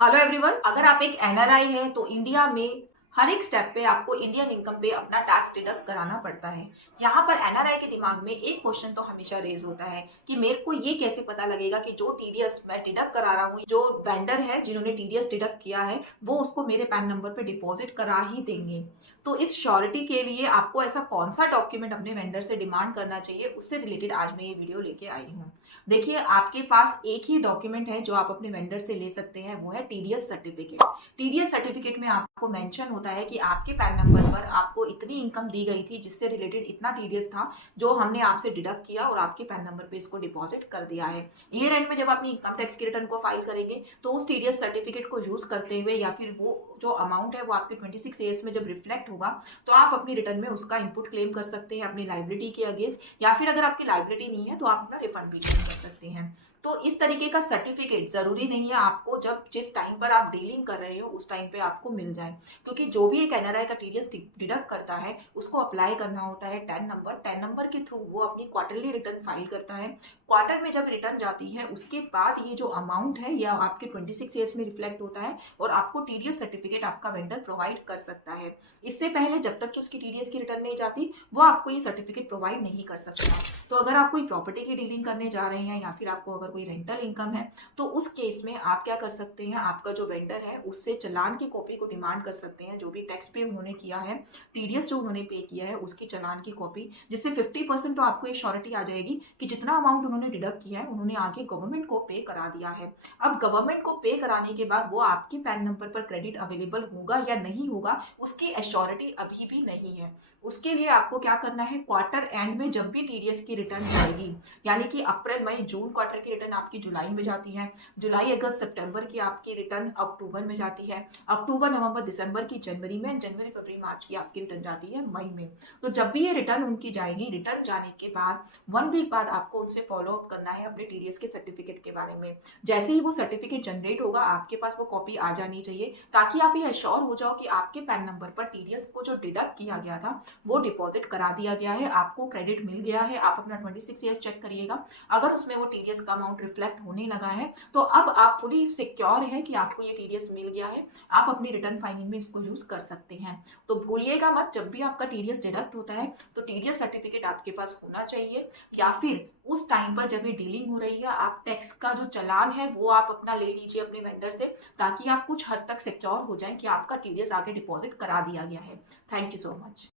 Hello everyone. अगर आप एक एनआरआई हैं तो इंडिया में हर एक स्टेप पे आपको इंडियन इनकम पे अपना टैक्स डिडक्ट कराना पड़ता है। यहाँ पर एनआरआई के दिमाग में एक क्वेश्चन तो हमेशा रेज होता है कि मेरे को ये कैसे पता लगेगा कि जो टीडीएस मैं डिडक्ट करा रहा हूँ, जो वेंडर है जिन्होंने टीडीएस डिडक्ट किया है वो उसको मेरे पैन नंबर पे डिपॉजिट करा ही देंगे। तो इस श्योरिटी के लिए आपको ऐसा कौन सा डॉक्यूमेंट अपने वेंडर से डिमांड करना चाहिए, उससे रिलेटेड आज मैं ये वीडियो लेके आई हूँ। देखिए, आपके पास एक ही डॉक्यूमेंट है जो आप अपने वेंडर से ले सकते हैं, वो है टीडीएस सर्टिफिकेट। टीडीएस सर्टिफिकेट में आपको मेंशन होता है कि आपके पैन नंबर पर आपको इतनी इनकम दी गई थी जिससे रिलेटेड इतना टीडीएस था जो हमने आपसे डिडक्ट किया और आपके पैन नंबर पे इसको डिपॉजिट कर दिया है। ईयर एंड में जब अपनी इनकम टैक्स की रिटर्न को फाइल करेंगे तो उस टीडीएस सर्टिफिकेट को यूज करते हुए या फिर वो जो अमाउंट है वो आपके 26 ईयर्स में जब रिफ्लेक्ट होगा तो आप अपनी रिटर्न में उसका इनपुट क्लेम कर सकते हैं अपनी लाइबिलिटी के अगेंस्ट, या फिर अगर आपकी लाइबिलिटी नहीं है तो आप अपना रिफंड भी क्लेम कर सकते हैं। तो इस तरीके का सर्टिफिकेट जरूरी नहीं है आपको जब जिस टाइम पर आप डीलिंग कर रहे हो उस टाइम पे आपको मिल जाए, क्योंकि जो भी एक एनआरआई का टीडीएस डिडक्ट करता है उसको अप्लाई करना होता है टेन नंबर के थ्रू। वो अपनी क्वार्टरली रिटर्न फाइल करता है। क्वार्टर में जब रिटर्न जाती है उसके बाद ये जो अमाउंट है या आपके 26 ईयर्स में रिफ्लेक्ट होता है और आपको टीडीएस सर्टिफिकेट आपका वेंडर प्रोवाइड कर सकता है। इससे पहले जब तक कि उसकी टीडीएस की रिटर्न नहीं जाती वो आपको ये सर्टिफिकेट प्रोवाइड नहीं कर सकता। तो अगर आप कोई प्रॉपर्टी की डीलिंग करने जा रहे हैं या फिर आपको अगर कोई रेंटल इनकम है तो उस केस में आप क्या कर सकते हैं, आपका जो वेंडर है उससे चालान की कॉपी को डिमांड कर सकते हैं। जो भी टैक्स पे उन्होंने किया है, टीडीएस जो उन्होंने पे किया है उसकी चालान की कॉपी, जिससे 50% तो आपको ये श्योरिटी आ जाएगी कि जितना अमाउंट उन्होंने डिडक्ट किया है उन्होंने आगे गवर्नमेंट को पे करा दिया है। अब गवर्नमेंट को पे कराने के बाद वो आपके पैन नंबर पर क्रेडिट अवेलेबल होगा या नहीं होगा उसकी एश्योरिटी अभी भी नहीं है। उसके लिए आपको क्या करना है, क्वार्टर एंड में जब भी टीडीएस की रिटर्न आएगी, यानी कि अप्रैल मई जून क्वार्टर की रिटर्न आपकी जुलाई में जाती है, जुलाई अगस्त सितंबर की आपकी रिटर्न अक्टूबर में जाती है, अक्टूबर नवंबर दिसंबर की जनवरी में, जनवरी फरवरी मार्च की आपकी रिटर्न जाती है मई में। तो जब भी ये रिटर्न उनकी जाएगी, रिटर्न जाने के बाद 1 वीक बाद आपको उनसे फॉलो अप करना है अपने टीडीएस के सर्टिफिकेट के बारे में। जैसे ही वो सर्टिफिकेट जनरेट होगा आपके पास वो कॉपी आ जानी चाहिए, ताकि आप ये अश्योर हो जाओ कि आपके पैन नंबर पर टीडीएस को जो डिडक्ट किया गया था वो डिपॉजिट करा दिया गया है, आपको क्रेडिट मिल गया है। आप अपना 26 ईयर्स चेक करिएगा, अगर उसमें वो टीडीएस का अमाउंट रिफ्लेक्ट होने लगा है तो अब आप फुली सिक्योर है कि आपको ये टीडीएस मिल गया है। आप अपनी रिटर्न फाइलिंग में इसको यूज कर सकते हैं। तो भूलिएगा मत, जब भी आपका टीडीएस डिडक्ट होता है तो टीडीएस सर्टिफिकेट आपके पास होना चाहिए, या फिर उस टाइम पर जब ये डीलिंग हो रही है आप टैक्स का जो चालान है वो आप अपना ले लीजिए अपने वेंडर से, ताकि आप कुछ हद तक सिक्योर हो जाएं कि आपका टीडीएस आगे डिपॉजिट करा दिया गया है। Thank you so much.